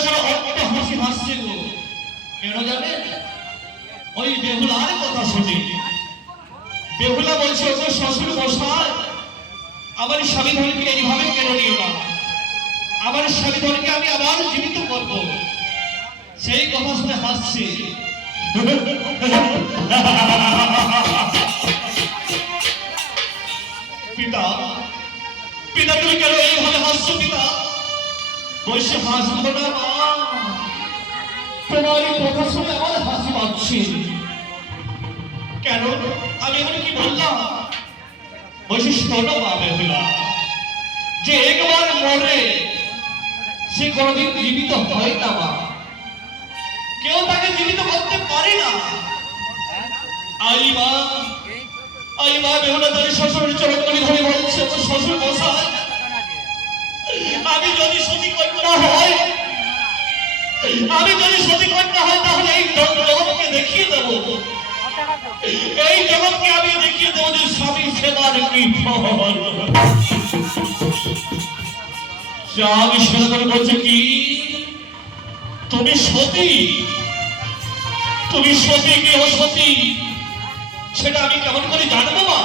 বছর অট্ট হাসি হাসছে গো। কেন জানে? ওই বেহুলার কথা শুনে। বেহুলা বলছে, ওগো শ্বশুর মশাই, আমার স্বামী ধনকে এইভাবে কেন নিও না, আমার স্বামী ধনকে আমি আবার জীবিত করবো। সেই কথা শুনে হাসছে। পিতা, পিতা তুমি কেন এইভাবে হাসছো পিতা? বসে হাসবো না মা, তোমার এই কথা শুনে আমার হাসি পাচ্ছে। কেন? আমি এমন কি বললাম? বসে শোনো মা বেহুলা, যে একবার মরে সে কোনোদিন জীবিত হয় না মা, কেউ তাকে জীবিত করতে পারে না। আই মা বেহুলা তার শ্বশুরের চরণ করে ধরে বলছে, শ্বশুর মশাই, আমি যদি সতী কন্যা হয়, আমি যদি সতী কন্যা হয়, তাহলে এই জগৎকে দেখিয়ে দেব, এই জগৎকে আমি দেখিয়ে দেবো যে স্বামী সেবার কি ফল। আমি সেবার বলছে কি, তুমি সতী, তুমি সতী কি অসতী সেটা আমি কেমন করে জানবো মা?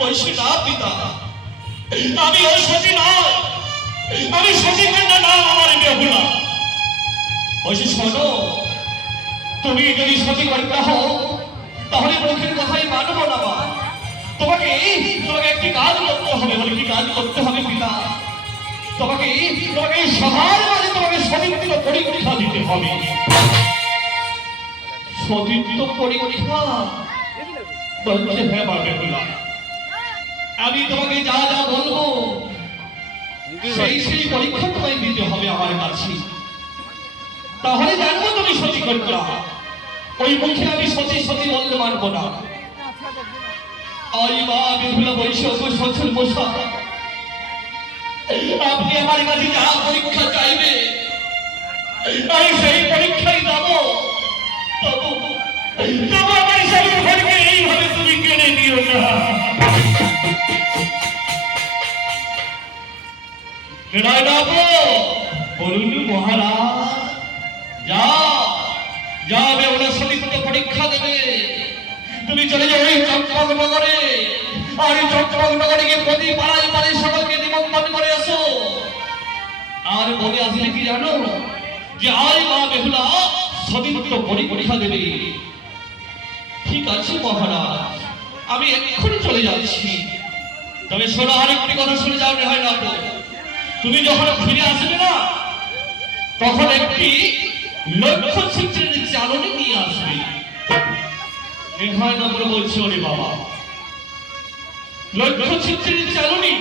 বলছি না পিতা, আমি অসতী নয়, আমি সতী কন্যা না, আমার বেহুলা। বলছি শোনো, তুমি যদি সতী কন্যা হও, তাহলে মুখের কথাই মানবো না মা, তোমাকে একটি কাজ করতে হবে। বলে কি কাজ করতে হবে পিতা? তোমাকে সবার মাঝে তোমাকে সতীত্ব পরীক্ষা দিতে হবে। সতীত্ব পরীক্ষা? বলছে হ্যাঁ মা বেহুলা, আমি তোমাকে যা যা বলবো সেই পরীক্ষা তোমায় দিতে হবে আমার কাছে, তাহলে জানবো তুমি সতী কন্যা। ওই মুখে আমি সতী সতী বলতে মানবো না। আই মা বেহুলা বলছে, শ্বশুর মশাই, আপনি আমার কাছে যা পরীক্ষা চাইবে আমি সেই পরীক্ষাই দেবো, তবু আমার স্বামী ঘরকে এইভাবে তুমি কেড়ে নিও না। কেড়াই নেবো? বলুন মহারাজ, যা বেহুলা সতীত্ব পরীক্ষা দেবে। তুমি চলে যাও ওই চম্পক নগরে, আর এই চম্পক নগরে গিয়ে প্রতি পাড়ায় পাড়ায় সকলকে নিমন্ত্রণ করে আসো। আর বলে আসলে কি জানো? যে আয় মা বেহুলা সতীত্ব পরীক্ষা দেবে। ঠিক আছে মহারাজ, আমি এক্ষুনি চলে যাচ্ছি। তবে শোনো, আরেকটি কথা শুনে যাও হয় না, তুমি যখন ফিরে আসবে না, তখন একটি লক্ষ্য চিত্রের চালনী নিয়ে আসবে। বলছে ওরে বাবা, লক্ষ্য চিত্রের চালনী?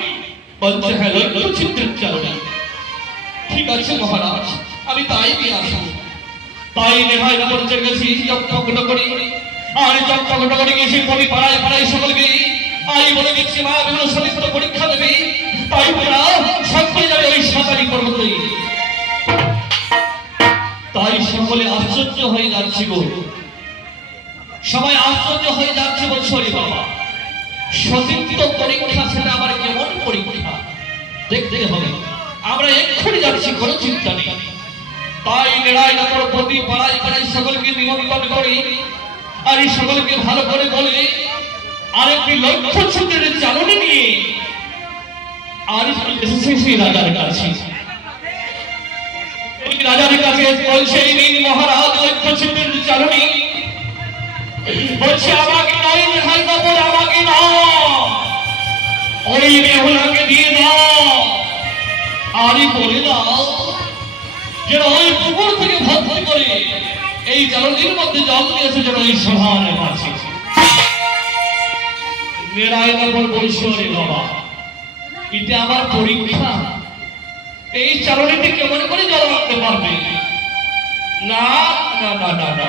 বলছে হ্যাঁ, লক্ষ্য চিত্রের চালনী। ঠিক আছে মহারাজ, আমি তাই নিয়ে আসবো। তাই নেহাই নগর গেছি চম্পক নগরী, আর চম্পক নগরী গিয়েছি কবি পাড়ায় পাড়ায় সকলকে আই বলে দিচ্ছি মা বেহুলা সতীত্ব পরীক্ষা দেবে। তাই তোমরা সকলে যাবে ওই সাঁতারি পর্বতে। তাই সকলে আশ্চর্য হয়ে যাচ্ছে গো, সবাই আশ্চর্য হয়ে যাচ্ছে। বলছে ওরে বাবা, সতীত্ব পরীক্ষা সেটা আবার কেমন পরীক্ষা দেখতে হবে, আমরা এক্ষুনি যাচ্ছি, কোনো চিন্তা নেই। তাই লড়াই না করে প্রতি পাড়ায় পাড়ায় সকলকে নিমন্ত্রণ করে আর এই সকলকে ভালো করে বলে আরেকটি লক্ষ্য চিত্রের চালনী নিয়ে আর এসেছে সেই রাজার কাছে। রাজার কাছে বলছে এই দিন মহারাজ লক্ষ্য চিত্রের চালনী, বলছে আমাকে নয় নেহাই কাপড়, আমাকে না, ওই বেহুলাকে দিয়ে দাও। আরই বলে দাও যেন ওই পুকুর থেকে ভর্তি করে এই চালনীর মধ্যে জল দিয়েছে যেন ওই সভার মাঝে। মেরাই নগর বলছে ওরে বাবা, এটা আমার পরীক্ষা, এই চালনীতে কেমন করে জল রাখতে পারবে? না না না না না,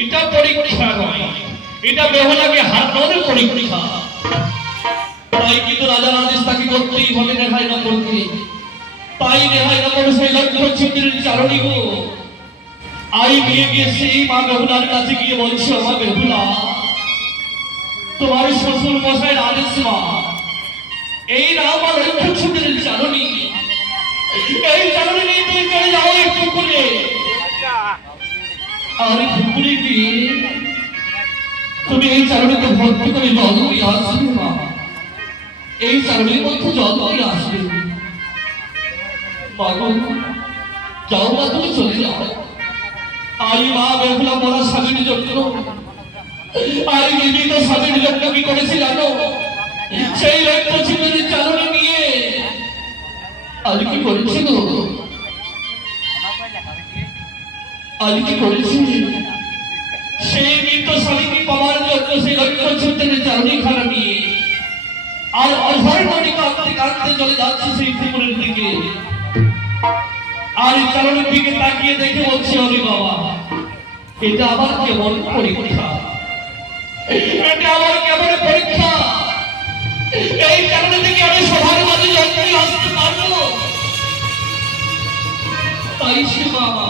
এটা পরীক্ষা নয়, এটা বেহুলাকে হারানোর পরীক্ষা। তাই কিন্তু রাজার আদেশ তাকে করতেই হবে নেহাই না করতে। তাই নেহাই না করে সেই লক্ষ্য চিত্রের চালনী গো আই নিয়ে গিয়ে সেই মা বেহুলার কাছে গিয়ে বলছে, মা বেহুলা, তোমার শ্বশুর মশাইয়ের আদেশ মা, এই নাও মা লক্ষ্য চিত্রের চালনী, এই চালনে নিয়ে তুমি চলে যাও এই পুকুরে। আর পুকুরে গিয়ে তুমি এই চালনিতে ভর্তি করে জল নিয়ে আসবে মা। এই চালনির মধ্যে জল নিয়ে আসবে। যাও মা, তুমি চলে যাও। আই মা বেহুলা মরা স্বামীর জন্য, আই জীবিত স্বামীর জন্য কি করেছি জানো? সেই রক্ত জীবনের চালনি নিয়ে আজ কি করেছি গো? আজ কি করেছি? সেই মৃত স্বামীকে পাওয়ার জন্য সেই রক্ত জীবনের চালনি খানা নিয়ে আর অঝর মনে কাঁদতে কাঁদতে চলে যাচ্ছে সেই পুকুরের দিকে। আর এই চালনের দিকে তাকিয়ে দেখে বলছে, ওরে বাবা, এটা আবার কেমন পরীক্ষা, এটা আবার কেমন পরীক্ষা। এই চালনে থেকে আমি সবার মাঝে জন্মে আসতে পারবো? তাই সে বাবা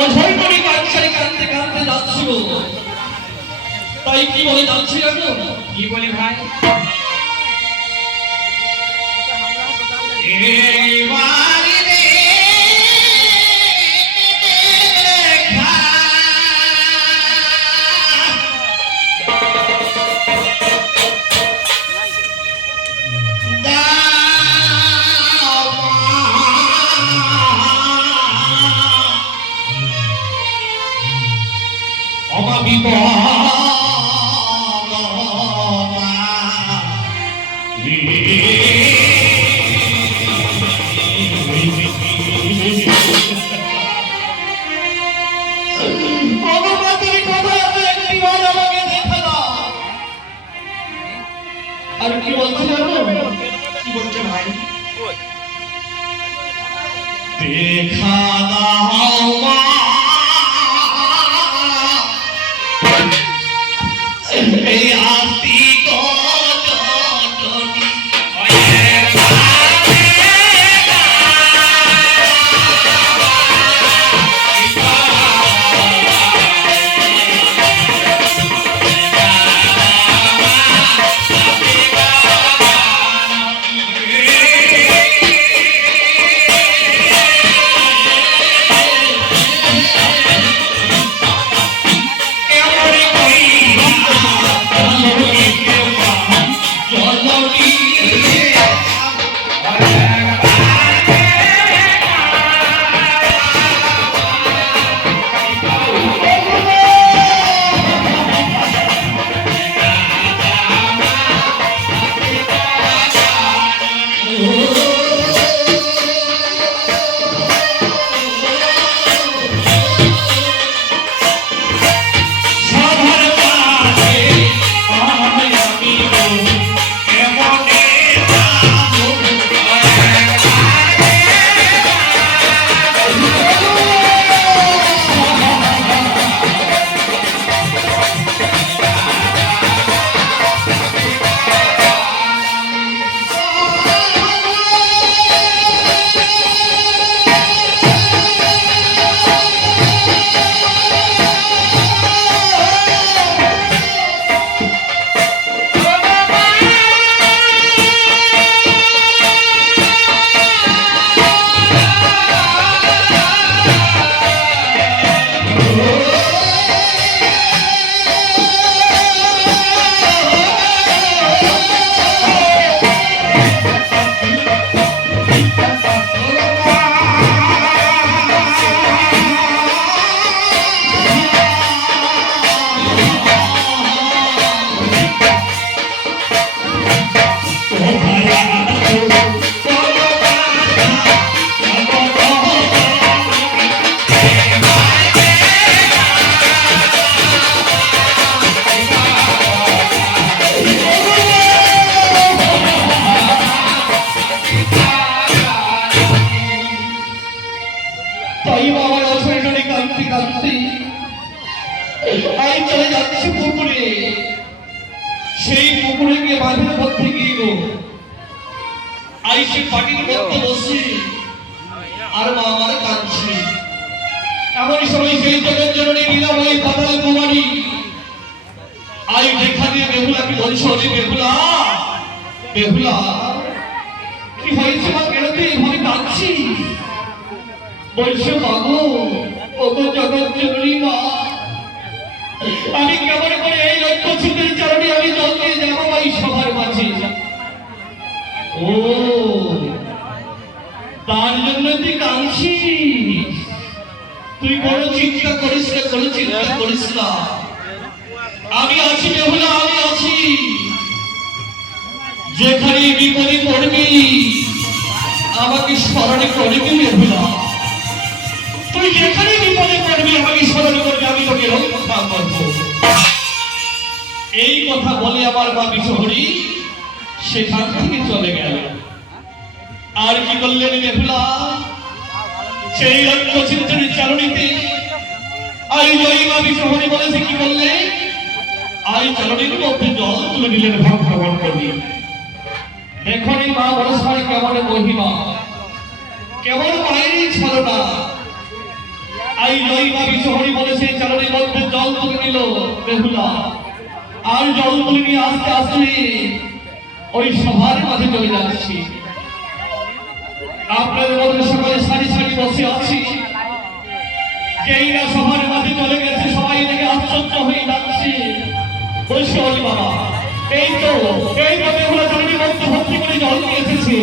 অঝর মনে কাঁদছে, কাঁদতে কাঁদতে যাচ্ছিল। তাই কি বলে যাচ্ছে জানো? কি বলি ভাই? আর কি বলছে জানো? কি বলছে ভাই? দেখা দাও মা, এই আস্তি সেই পুকুরে গিয়ে বাঁধের মধ্যে গিয়ে গো আইসে পাটির মধ্যে বসে আর মা আমার কাঁদছে। এমন সময় সেই জগৎ জননী লীলাময়ী পাতাল কুমারী আই দেখা দিয়ে বেহুলাকে বলছো, রে বেহুলা, বেহুলা কি হয়েছে মা, কেন তুই এভাবে কাঁদছিস? বলছো বাবু, ওগো জগৎ জননী মা, আমি কেমন করে এই লক্ষ্যচ্যুতের চরণে আমি জল দিয়ে যাবো এই সবার মাঝে? ও, তার জন্য তুই কাঁদছিস? তুই কোনো চিন্তা করিস না, কোনো চিন্তা করিস না, আমি আছি বেহুলা, আমি আছি। যেখানে বিপদে পড়বি আমাকে স্মরণ করবি বেহুলা। তুই যেখানে বিপদে পড়বি আমাকে স্মরণ করবি, আমি তোকে রক্ষা করবো। এই কথা বলে আমার মা বিশহরী সেখান থেকে চলে গেল। আর কি করলেন বেহুলা? সেই লক্ষ্যচ্যুতের চারণীতে আই জয়ী মা বিশহরী বলেছে কি বললে? আই চারণীর মধ্যে জল তুলে দিলেন ভগবান কবি। এখন এই মা বরসার কেমন মহিমা, কেমন মায়েরই ছলনা। আই জয়ী মা বিশহরী বলেছে চারণীর মধ্যে জল তুলে নিল বেহুলা। আর জল তুলে নিয়ে আস্তে আস্তে ওই সভার মাঝে চলে যাচ্ছি। আপনাদের মধ্যে সকালে সারি সারি বসে আছি, কেই না সবার মাঝে চলে গেছে, সবাই দেখে আশ্চর্য হয়ে যাচ্ছে। বলছি অলি বাবা, এই তো বেহুলা জলের মধ্যে ভর্তি করে জল নিয়ে এসেছে,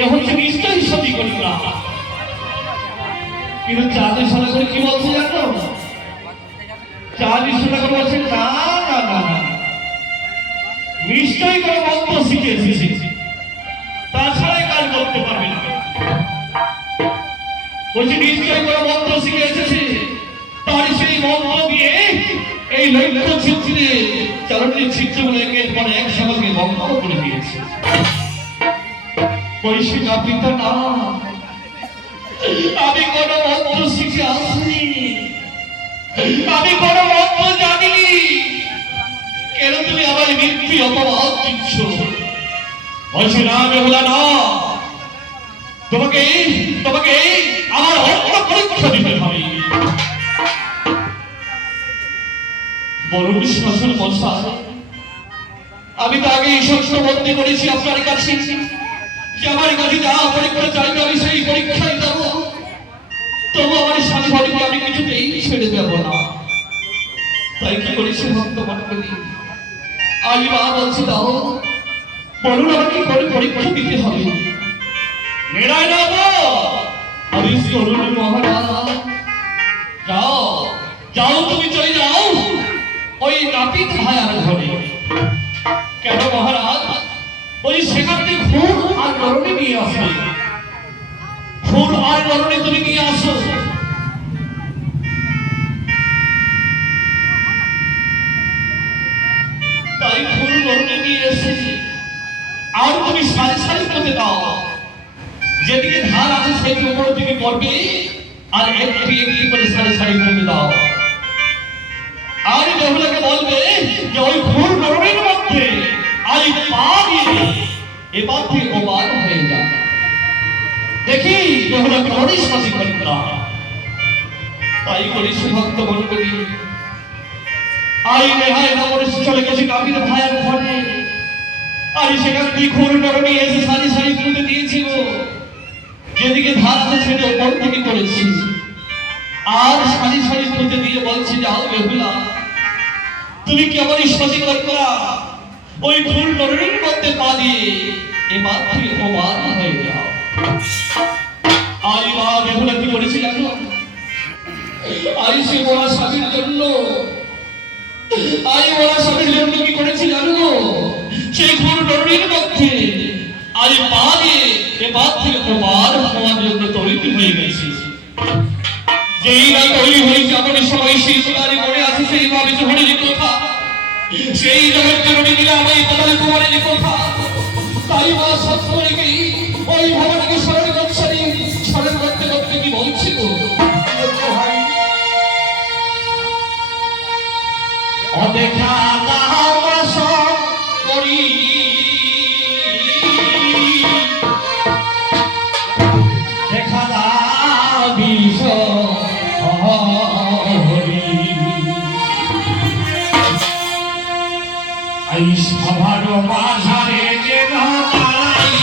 এ হচ্ছে নিশ্চয়ই সতী কন্যা। কিন্তু চাঁদের সাথে করে কি বলছে জানো? চাঁদের সাথে করে বলছে না না না না, নিশ্চয়ই কোনো মন্ত্র শিখে এসেছে, তাছাড়াই কাজ করতে পারবে না। বলছি নিশ্চয়ই কোনো মন্ত্র শিখে এসেছে, তার সেই মন্ত্র দিয়ে এই লক্ষ্যচ্যুতে চারণের চিত্রগুলো একের পর এক সবাইকে ভঙ্গ করে দিয়েছে। বলছি না পিতা না, আমি কোনো মন্ত্র শিখে আসিনি, আমি কোনো মন্ত্র জানি। কেন তুমি আমার মৃত্যু অপবাদ দিচ্ছ? বলছি না বেহুলা না, তোমাকে তোমাকে আমার অন্য পরীক্ষা দিতে হবে। বলুন শাসন মশাই, আমি তো আগে সত্যবদ্ধ করেছি আপনার কাছে যে আমার কাছে যা পরীক্ষা চাইবে আমি সেই পরীক্ষায় দেব, তবু আমার স্বামী ভাবিকে আমি কিছুতেই ছেড়ে দেব না। তাই কি করেছি ভক্ত মন্ডলী, আমি মা বলছি দাও, বলুন আমাকে করে পরীক্ষা দিতে হবে। মেরাই না তো আদেশ করুন মহারাজ। যাও যাও, তুমি চলে যাও ওই নাপিত ভাইয়ার ঘরে। কেন মহারাজ? ওই সেখান থেকে ফুল আর নরণী নিয়ে আসবে, ফুল আর নরণী তুমি নিয়ে আসো। তাই ফুল নরণী নিয়ে এসেছি, আর তুমি সারি সারি করতে দাও, যেদিকে ধার আছে সেই উপর দিকে পড়বে, আর একটি একটি করে সারি সারি করতে দাও। আর বেহুলাকে বলবে যে ওই ফুল নরণীর মধ্যে আই পা দিয়ে এবার থেকে ওবার হয়ে যাবে। দেখি বেহুলাকে নরণী শাসি কন্যা। তাই করেছি ভক্ত মন্ডলী। আই নেহায় না করে চলে গেছে কাবির ভাইয়ের ঘরে, আর সেখান থেকে ফুল নরণী এসে সারি সারি তুলতে দিয়েছিল, যেদিকে ধার আছে সেটা ওপর থেকে করেছি, আর সারি সারি তুলতে দিয়ে বলছি যাও বেহুলা, তুমি কেমন শাসি কন্যা, ওই ফুল নরণীর মধ্যে পা দিয়ে এবার থেকে ওবার হয়ে যাও। আই মা বেহুলা কি করেছি জানো? আই সে ওরা স্বামীর জন্য, আই ওরা স্বামীর জন্য কি করেছি জানো? সেই ফুল নরণীর মধ্যে আই পা দিয়ে এবার থেকে ওবার হওয়ার জন্য তৈরি হয়ে গেছি। যেই না তৈরি হয়েছে এমন সময় সেই সোনারি মনে আছে সেই ভাবে জোহরের কথা, সেই জগৎ জননী মিলে আমার কোমল কুমারের কথা। তাই মা সত্যকে ওই ভবনকে স্মরণ করছে, স্মরণ করতে করতে কি বলছি গো? অদেখা তাহাস করি দেখা দাবিস আই সভার মাঝারে যে তারাই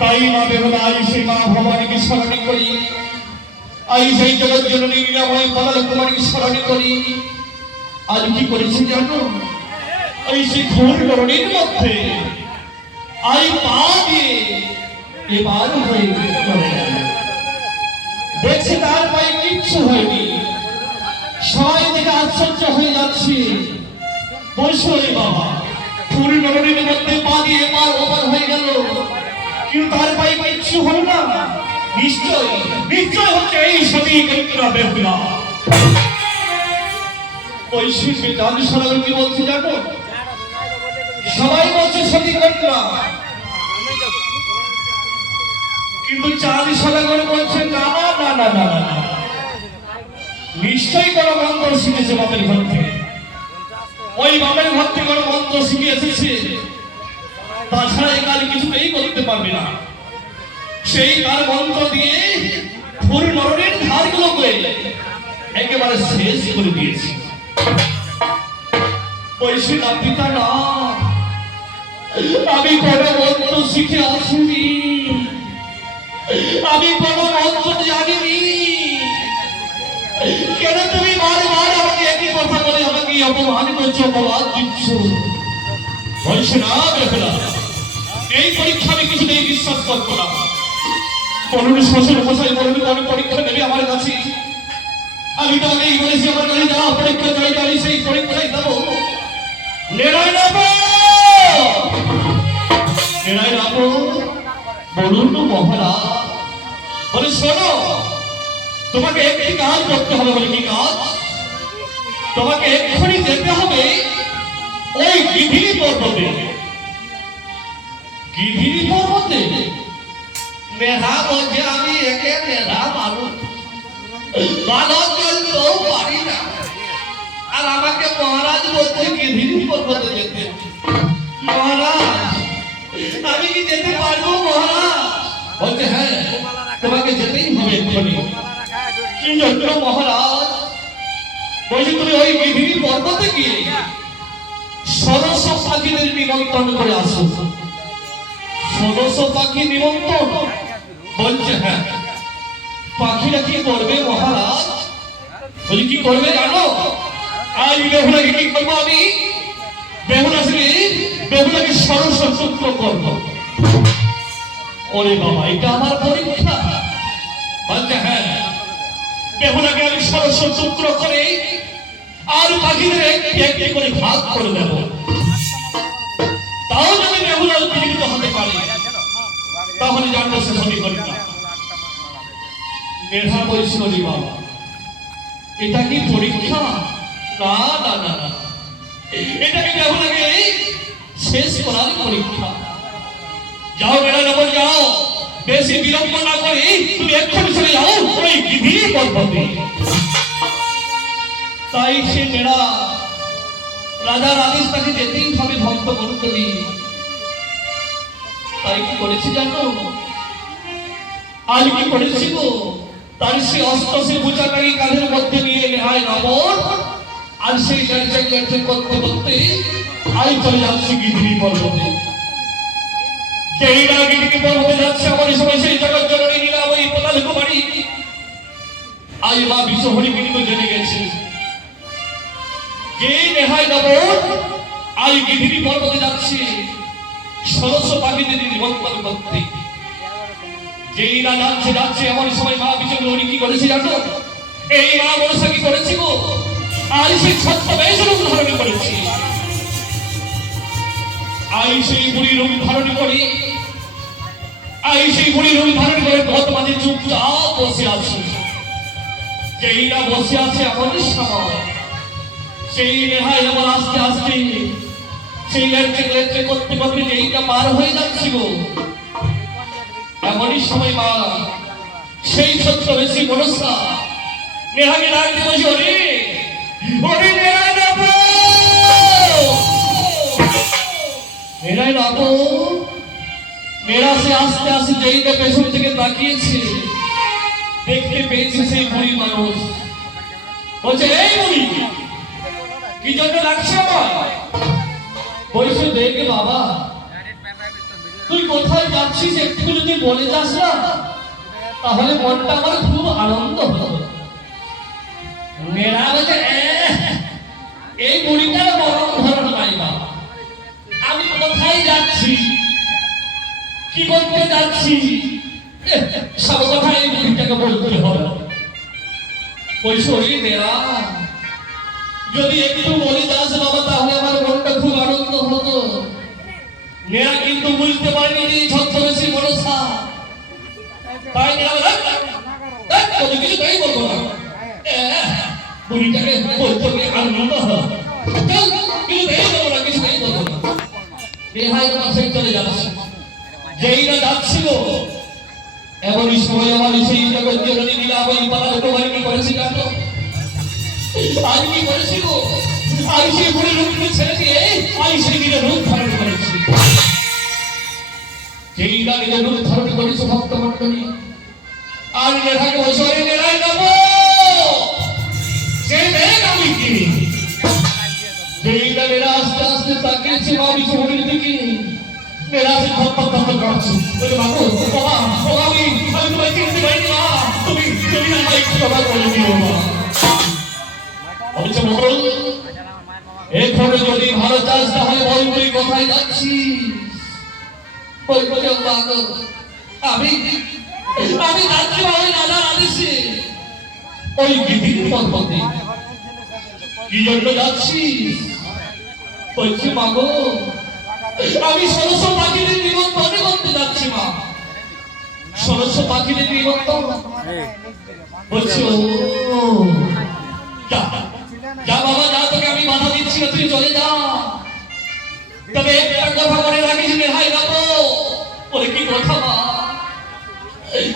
তাই মা বেহুলা আজ সেই মা ভবানীকে স্মরণ করি, আজ সেই জগৎ জননী লীলাময় পাতাল কুমারীকে স্মরণ করি। আজ কি করেছি জানো? এই সেই ঘোর গরণের মধ্যে আই পা দিয়ে এবার হয়ে চলে গেল। দেখছি তার পায়ে কিচ্ছু হয়নি। সবাই থেকে আশ্চর্য হয়ে যাচ্ছে। বসো রে বাবা, ঘোর গরণের মধ্যে পা দিয়ে এবার ওপার হয়ে গেল, কিন্তু তার পায়ে কিচ্ছু হলো না। নিশ্চয় নিশ্চয় হচ্ছে এই সতী কন্যা বেহুলা। ওই শিল্পী চাঁদ সরকার কি বলছে জানো? সবাই বলছে সতী কন্যা, কিন্তু চাঁদ সরকার বলছে না না না না না, নিশ্চয়ই কোনো মন্ত্র শিখেছে বাপের ঘর থেকে। ওই বাপের ঘর থেকে কোনো মন্ত্র শিখে এসেছে, তাছাড়া এই কাজ কিছুতেই করতে পারবে না। সেই কার মন্ত্র দিয়ে ফুল মরণের ধারগুলোকে একেবারে শেষ করে দিয়েছি। পয়সা না পিতা না, আমি কোনো মন্ত্র শিখে আসিনি, আমি কোনো মন্ত্র জানিনি। কেন তুমি বারবার আমাকে একই কথা বলে আমাকে অপমান করছো, অপমান দিচ্ছ? বলছে না বেহুলা, এই পরীক্ষা আমি কিছুতেই বিশ্বাস করবো না। বলুন শ্বশুর মশাই, বলুন কোন পরীক্ষা নেবে আমার কাছে? আমি তো আগেই বলেছি আমার কাছে যা পরীক্ষা চাই আমি সেই পরীক্ষাই দেবো। নেড়াই নেবো, নেড়াই নেবো। বলুন তো মহারাজ, বলে শোনো, তোমাকে একটি কাজ করতে হবে। বলে কি কাজ? তোমাকে এক্ষুনি যেতে হবে ওই গিধিরি পর্বতে। গিধিরি পর্বতে? মেধা বলছে আমি একে মেধা মানুষ, ভালো চলতেও পারি না, আর আমাকে মহারাজ বলছে গিধিরি পর্বতে যেতে। মহারাজ আমি কি যেতে পারবো মহারাজ? বলছে হ্যাঁ, তোমাকে যেতেই হবে এক্ষুনি। কি জন্য মহারাজ? বলছে তুমি ওই গিধিরি পর্বতে গিয়ে ষোড়শ পাখিদের নিমন্ত্রণ করে আসো। ষোড়শ পাখি নিমন্ত্রণ? বলছে হ্যাঁ। পাখিরা কি করবে মহারাজ? বলি কি করবে জানো? আজ বেহুলাকে কি করবো আমি? বেহুলাকে ষোড়শ সূত্র করবো। ওরে বাবা, এটা আমার পরীক্ষা? বলছে হ্যাঁ, বেহুলাকে আমি ষোড়শ সূত্র করে আর পাখিদের একটি একটি করে ভাগ করে দেব। তাও যদি বেহুলা উজ্জীবিত হতে পারে তাহলে জানবো সে সতী কন্যা। মেধা বলছিল রে বাবা, এটা কি পরীক্ষা? না না না না, এটাকে বেহুলাকে শেষ করার পরীক্ষা। যাও বেড়া নেবো, যাও, বেশি বিলম্ব না করে তুমি এক্ষুনি চলে যাও ওই গিধিরি পর্বতে। তাই সে মেয়েরা রাজার আদেশ তাকে যেতেই হবে ভক্ত করতে দিয়ে। তাই কি করেছি জানো? আজ কি করেছি গো? তার সে অস্ত্র সে বোঝাটাকে কাঁধের মধ্যে নিয়ে নেহায় রাবণ আর সেই ল্যাংচা করতে করতে আই চলে যাচ্ছে গিরিগিরি পর্বতে। সেই না গিরিগিরি পর্বতে যাচ্ছে আমার সময় সেই জগৎ জননী নীলাময়ী প্রধান কুমারী আই মা বিশ্বহরি কিন্তু জেনে গেছে যে নেহায় রাবণ আই গিরিগিরি পর্বতে যাচ্ছে ষোড়শ পাখিদের নিমন্ত্রণ করতে। যেই না যাচ্ছে যাচ্ছে এমন সময় মা বিশ্বহরি কি করেছে জানো? এই মা মনসা কি করেছি গো? আই সেই সত্য বেশ রূপ ধারণ করেছি। আই সেই বুড়ি রূপ ধারণ করি, আই সেই বুড়ি রূপ ধারণ করে বর্তমানে চুপচাপ বসে আছি। যেই না বসে আছে এমন সময় সেই নেহায় এমন আস্তে আস্তে সেই লেটে করতে করতে যেইটা পার হয়ে যাচ্ছিল এমনই সময় মা সেই সত্য বেশি মনসা নেহাকে ডাক দিয়ে বসে ওরে ওরে নেহায় রাবো নেহায় রাবো। মেয়েরা সে আস্তে আস্তে যেইটা পেছন থেকে তাকিয়েছে দেখতে পেয়েছে সেই বুড়ি মানুষ। বলছে এই বুড়ি কি জন্য লাগছে আমার? বলছে দেখে বাবা তুই কোথায় যাচ্ছিস একটু যদি বলে যাস না তাহলে মনটা আমার খুব আনন্দ হতো। মেয়েরা বলছে এই বুড়িটার মরণ ধরন নাই বাবা, আমি কোথায় যাচ্ছি কি করতে যাচ্ছি সব কথা এই বুড়িটাকে বলতে হবে। বলছে ওই মেয়েরা যদি একটু বলে যাস বাবা তাহলে আমার মনটা খুব আনন্দ হতো। মেয়েরা কিন্তু বুঝতে পারেনি যে ছদ্মবেশী মনসা, তাই কিছু তাই বলবো না বুড়িটাকে বলতে আনন্দ কিন্তু এই বলবো না কিছু তাই বলবো না। রেহাই পাশে চলে যাচ্ছে। যেই না যাচ্ছিল এমনই সময় আমার সেই জগৎ জননী নীলাময়ী পালার কুমারী কি করেছে জানো? আজ কি করেছি গো? আজ সেই বুড়ি রূপকে ছেড়ে দিয়ে আজ সেই নিজের রূপ ধারণ করেছি। যেই না নিজের রূপ ধারণ করেছে ভক্ত মণ্ডলী আর নেহাকে বসে নেহায় যাবো সে দেখ আমি কি। যেই না নেরা আস্তে আস্তে তাকিয়েছে মা বিশ্বহরির দিকে মেরা সে থরথর থরথর কাঁপছে। বলে বাবু বাবা বাবা আমি তোমায় চিনতে পারিনি মা, তুমি আমায় ক্ষমা করে দিও মা। বলছে মোগল এখানে যদি ভালো চাস তাহলে বল তুই কোথায় যাচ্ছিস? বল বলে আমি যাচ্ছি ওই রাজার আদেশে ওই গিরিগিরি পর্বতে। কি জন্য যাচ্ছিস? বলছি মাগো আমি ষোড়শ পাখিদের নিমন্ত্রণ করতে যাচ্ছি মা। ষোড়শ পাখিদের নিমন্ত্রণ? বলছি ও যা যা বাবা যা, তোকে আমি বাধা দিচ্ছি না, তুই চলে যা। তবে একটা কথা মনে রাখিস নেহায় রাবো। বলে কি কথা মা?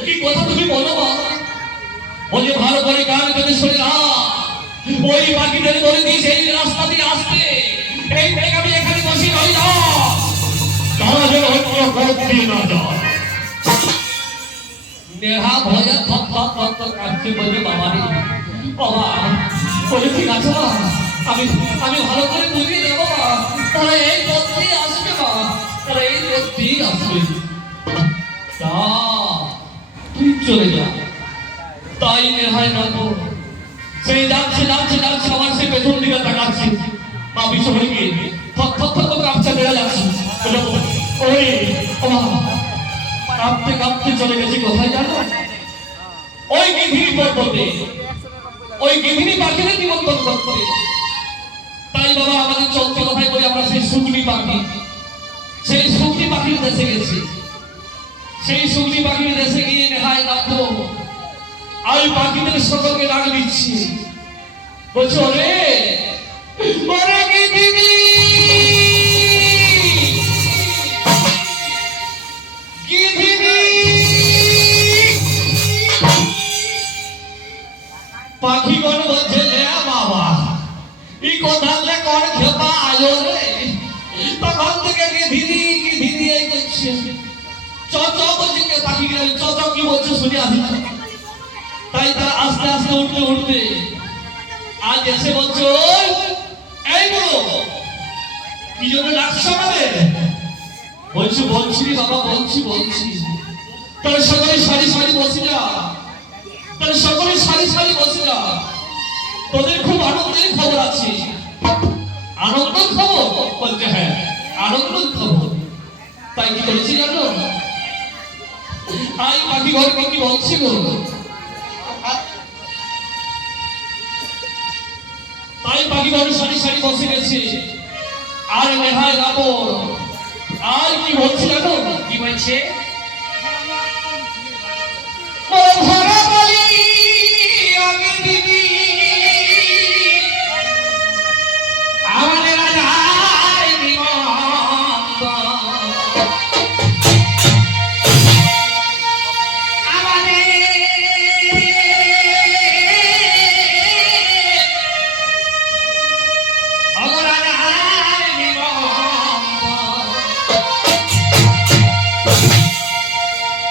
কি কথা তুমি বলো মা? বলে ভালো করে গান যদি শুনে না ওই পাখিদের বলে দিস এই রাস্তা দিয়ে আসতে, এই দেখ আমি এখানে বসে রই না, তারা যেন অন্য করতে না যায়। নেহা ভয়ে থপ থপ থপ থপ কাঁদছে। বলে বাবা রে বাবা, বলে ঠিক আছে মা, আমি ভালো করে বুঝিয়ে দেবো মা, তারা এই পথ দিয়ে আসবে মা, তারা এই পথ দিয়ে আসবে। যা তুই চলে যা। তাই নেহায় রাখো সেই যাচ্ছে যাচ্ছে যাচ্ছে আমার সেই পেছন দিকে তাকাচ্ছে মা বিশ্বহরিকে থপ থপ থপ কাঁপছে বেড়া যাচ্ছে। ওরে বাবা কাঁপতে কাঁপতে চলে গেছে কোথায় জানো? ওই গিরিগিরি পর্বতে, ওই গিরিগিরি পাখিদের নিমন্ত্রণ করতে। তাই বাবা আমাদের চলতে কথায় বলে আমরা সেই শুকনি পাখি, সেই শুকনি পাখির দেশে গেছি। সেই শুকনি পাখির দেশে গিয়ে নেহায় রাখো আমি পাখিদের সকলকে ডাক দিচ্ছি। বলছো ওরে ওরে গিরিগিরি পাখিগণ বলছে বাবা এই কথা কোন খেপা আলো রে, তখন থেকে গিরিগিরি এই করছে চ চ বলছে পাখিগুলো চ চ কি বলছে শুনে আসি। তাই তারা আস্তে আস্তে উঠতে উঠতে আজ এসে বলছো, এই বলো কি জন্য ডাকছো আমাদের? বলছি বলছি রে বাবা, বলছি বলছি। তাহলে সকলে সারি সারি বসে যা, তাহলে সকলে সারি সারি বসে যা, তোদের খুব আনন্দের খবর আছে। আনন্দ খবর? বলছে হ্যাঁ আনন্দ খবর। তাই কি করেছি জানো? আই পাখি ঘর কি বলছি গো, তাই পাখি ঘরে সারি সারি বসে গেছে। আর নেহায় রাবণ আর কি বলছি জানো? কি বলছে? ও ধরা বলি আমি দিদি আমাদের রাজায় নিমন্ত,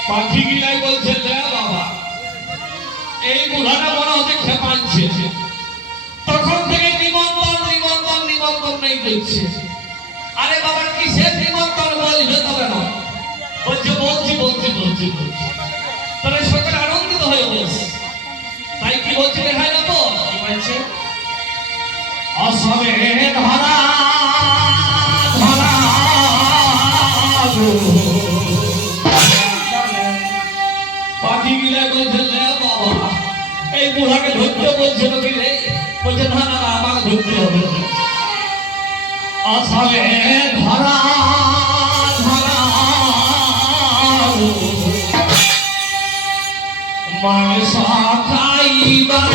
পাখি গিলাই বলছে দে বাবা, এই বুড়াটা মনে হচ্ছে খেপাচ্ছে। তখন থেকে নিমন্ত্রণ নিমন্ত্রণ নিমন্ত্রণ নেই বলছে। আরে বাবা কিসের নিমন্ত্রণ বলবে তবে না? বলছে বলছি বলছি বলছি বলছি। তাহলে সকলে আনন্দিত হয়ে বলছে। তাই কি বলছে দেখাই না তো? কি বলছে? অসবে ধরা ধরা গো। পাখি গিলা বলছে লে বাবা, এই বুড়াকে ধরতে বলছে নাকি রে? বলছে না না আমাকে ধরতে হবে। আসামে ধরা ধরা মাংস খাইবার